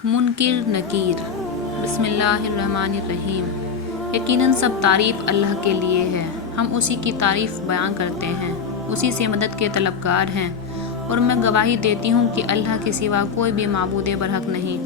मुनकिर नकीर। बिस्मिल्लाहिर्रहमानिर्रहीम। यकीनन सब तारीफ़ अल्लाह के लिए है। हम उसी की तारीफ़ बयान करते हैं, उसी से मदद के तलबगार हैं, और मैं गवाही देती हूँ कि अल्लाह के सिवा कोई भी माबूद बरहक नहीं।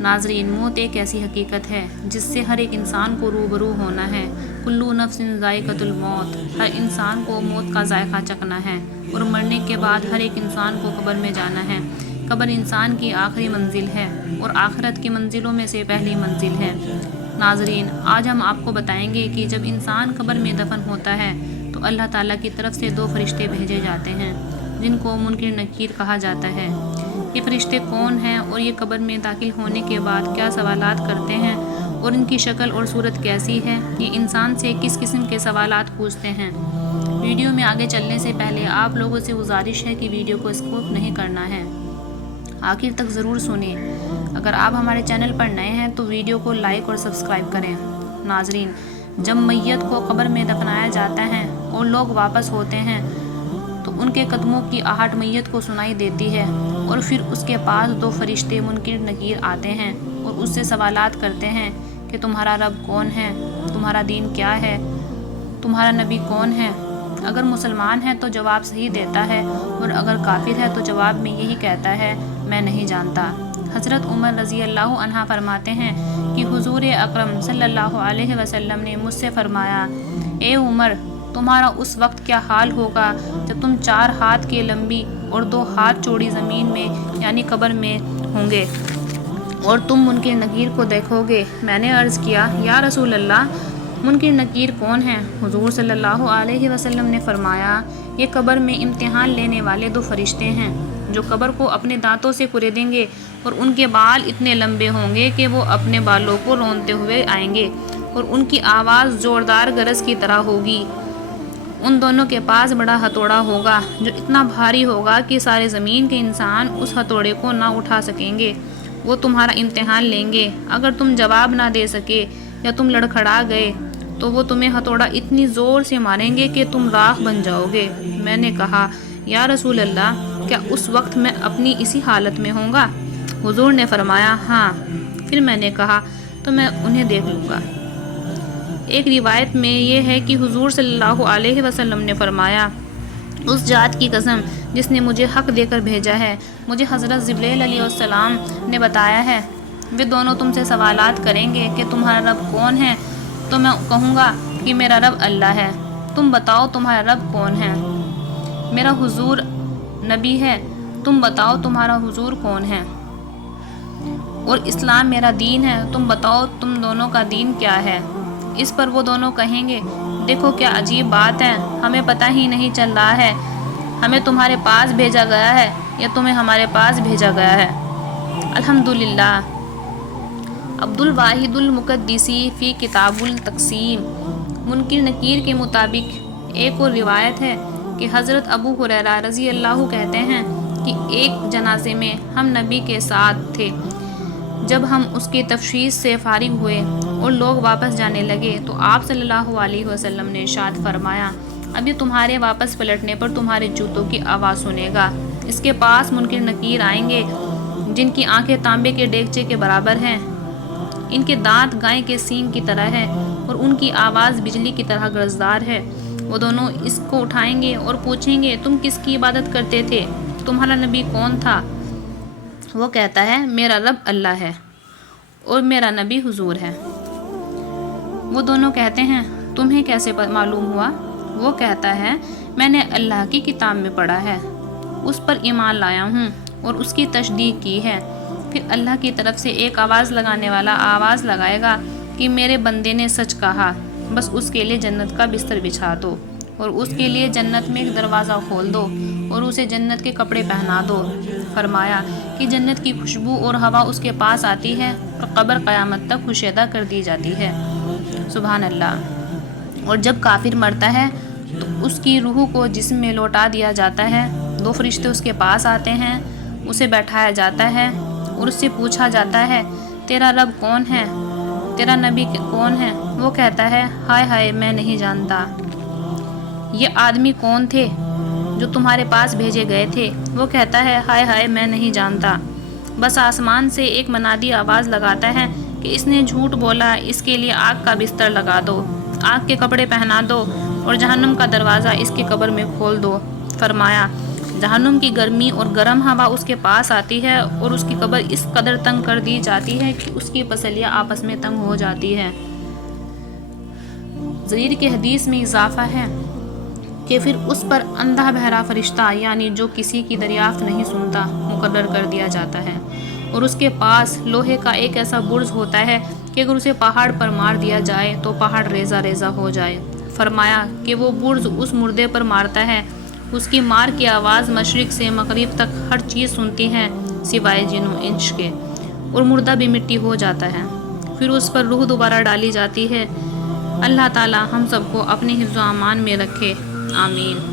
नाज़रीन, मौत एक ऐसी हकीकत है जिससे हर एक इंसान को रूबरू होना है। कुल्लू नफ्सिन ज़ाइक़तुल मौत। हर इंसान को मौत का जायका चखना है, और मरने के बाद हर एक इंसान को कब्र में जाना है। कब्र इंसान की आखिरी मंजिल है और आखिरत की मंजिलों में से पहली मंजिल है। नाज़रीन, आज हम आपको बताएंगे कि जब इंसान कब्र में दफन होता है तो अल्लाह ताला की तरफ से 2 फरिश्ते भेजे जाते हैं जिनको मुनकिर नकीर कहा जाता है। ये फरिश्ते कौन हैं और ये कब्र में दाखिल होने के बाद क्या सवालात करते हैं और इनकी शक्ल और सूरत कैसी है, ये इंसान से किस किस्म के सवालात पूछते हैं। वीडियो में आगे चलने से पहले आप लोगों से गुजारिश है कि वीडियो को स्किप नहीं करना है, आखिर तक ज़रूर सुनें। अगर आप हमारे चैनल पर नए हैं तो वीडियो को लाइक और सब्सक्राइब करें। नाजरीन, जब मैयत को कब्र में दफनाया जाता है और लोग वापस होते हैं तो उनके कदमों की आहट मैयत को सुनाई देती है, और फिर उसके पास 2 फरिश्ते मुनकिर नकीर आते हैं और उससे सवालात करते हैं कि तुम्हारा रब कौन है, तुम्हारा दीन क्या है, तुम्हारा नबी कौन है। अगर मुसलमान है तो जवाब सही देता है, और अगर काफिर है तो जवाब में यही कहता है, मैं नहीं जानता। हज़रत उमर रज़ी अल्लाह अन्हा फरमाते हैं कि हुज़ूर अकरम सल्लल्लाहु अलैहि वसल्लम ने मुझसे फरमाया, ए उमर, तुम्हारा उस वक्त क्या हाल होगा जब तुम 4 हाथ की लंबी और 2 हाथ चौड़ी ज़मीन में यानी कब्र में होंगे और तुम मुनकिर नकीर को देखोगे। मैंने अर्ज़ किया, या रसूल अल्लाह, मुनकिर नकीर कौन है? हुज़ूर सल्लल्लाहु अलैहि वसल्लम ने फरमाया, ये कब्र में इम्तिहान लेने वाले 2 फरिश्ते हैं जो कब्र को अपने दांतों से कुरेदेंगे, और उनके बाल इतने लंबे होंगे कि वो अपने बालों को रोनते हुए आएंगे, और उनकी आवाज़ ज़ोरदार गरज की तरह होगी। उन दोनों के पास बड़ा हथौड़ा होगा जो इतना भारी होगा कि सारे ज़मीन के इंसान उस हथौड़े को ना उठा सकेंगे। वो तुम्हारा इम्तिहान लेंगे। अगर तुम जवाब ना दे सके या तुम लड़खड़ा गए तो वो तुम्हें हथौड़ा इतनी ज़ोर से मारेंगे कि तुम राख बन जाओगे। मैंने कहा, या रसूल अल्लाह, क्या उस वक्त मैं अपनी इसी हालत में होऊंगा? हुजूर ने फरमाया, हाँ। फिर मैंने कहा, तो मैं उन्हें देख लूँगा। एक रिवायत में ये है कि हुजूर सल्लल्लाहु अलैहि वसल्लम ने फरमाया, उस जात की कसम जिसने मुझे हक देकर भेजा है, मुझे हज़रत जिब्रील अलैहिस्सलाम ने बताया है, वे दोनों तुमसे सवालात करेंगे कि तुम्हारा रब कौन है। तो मैं कहूँगा कि मेरा रब अल्लाह है। तुम बताओ तुम्हारा रब कौन है? मेरा हुजूर नबी है। तुम बताओ तुम्हारा हुजूर कौन है? और इस्लाम मेरा दीन है। तुम बताओ तुम दोनों का दीन क्या है? इस पर वो दोनों कहेंगे, देखो क्या अजीब बात है, हमें पता ही नहीं चल रहा है, हमें तुम्हारे पास भेजा गया है या तुम्हें हमारे पास भेजा गया है। अल्हम्दुलिल्लाह। अब्दुल वाहिदुल मुक़द्दिसी फ़ी किताबुल तक़सीम। मुनकिर नकीर के मुताबिक एक और रिवायत है कि हज़रत अबू हुरैरा रज़ी अल्लाह कहते हैं कि एक जनाजे में हम नबी के साथ थे। जब हम उसकी तफशीस से फारिग हुए और लोग वापस जाने लगे तो आप सल्लल्लाहु अलैहि वसल्लम ने इरशाद फरमाया, अभी तुम्हारे वापस पलटने पर तुम्हारे जूतों की आवाज़ सुनेगा। इसके पास मुनकिर नकीर आएंगे जिनकी आंखें तांबे के देगचे के बराबर हैं, इनके दांत गाय के सींग की तरह है और उनकी आवाज़ बिजली की तरह गरजदार है। वो दोनों इसको उठाएंगे और पूछेंगे, तुम किसकी इबादत करते थे? तुम्हारा नबी कौन था? वो कहता है, मेरा रब अल्लाह है और मेरा नबी हुजूर है। वो दोनों कहते हैं, तुम्हें कैसे मालूम हुआ? वो कहता है, मैंने अल्लाह की किताब में पढ़ा है, उस पर ईमान लाया हूँ और उसकी तस्दीक की है। फिर अल्लाह की तरफ से एक आवाज़ लगाने वाला आवाज़ लगाएगा कि मेरे बंदे ने सच कहा, बस उसके लिए जन्नत का बिस्तर बिछा दो और उसके लिए जन्नत में एक दरवाज़ा खोल दो और उसे जन्नत के कपड़े पहना दो। फरमाया कि जन्नत की खुशबू और हवा उसके पास आती है और कब्र क़यामत तक खुशेदा कर दी जाती है। सुभान अल्लाह। और जब काफिर मरता है तो उसकी रूह को जिस्म में लौटा दिया जाता है। 2 फरिश्ते उसके पास आते हैं, उसे बैठाया जाता है और उससे पूछा जाता है, तेरा रब कौन है? तेरा नबी कौन है? वो कहता है, हाय हाय, मैं नहीं जानता। ये आदमी कौन थे जो तुम्हारे पास भेजे गए थे? वो कहता है, हाय हाय, मैं नहीं जानता। بس آسمان سے ایک منادی آواز لگاتا ہے کہ اس نے جھوٹ بولا، اس کے لیے آگ کا بستر لگا دو، آگ کے کپڑے پہنا دو اور جہنم کا دروازہ اس کی قبر میں کھول دو۔ فرمایا، جہنم کی گرمی اور گرم ہوا اس کے پاس آتی ہے اور اس کی قبر اس قدر تنگ کر دی جاتی ہے کہ اس کی پسلیاں آپس میں تنگ ہو جاتی ہے۔ جریر کے حدیث میں اضافہ ہے کہ پھر اس پر اندھا بہرا فرشتہ، یعنی جو کسی کی دریافت نہیں سنتا، مقرر کر دیا جاتا ہے، اور اس کے پاس لوہے کا ایک ایسا برج ہوتا ہے کہ اگر اسے پہاڑ پر مار دیا جائے تو پہاڑ ریزہ ریزہ ہو جائے۔ فرمایا کہ وہ برج اس مردے پر مارتا ہے، اس کی مار کی آواز مشرق سے مغرب تک ہر چیز سنتی ہے سوائے جن و انس کے، اور مردہ بھی مٹی ہو جاتا ہے۔ پھر اس پر روح دوبارہ ڈالی جاتی ہے۔ اللہ تعالی ہم سب کو اپنے حفظ و امان میں رکھے، آمین۔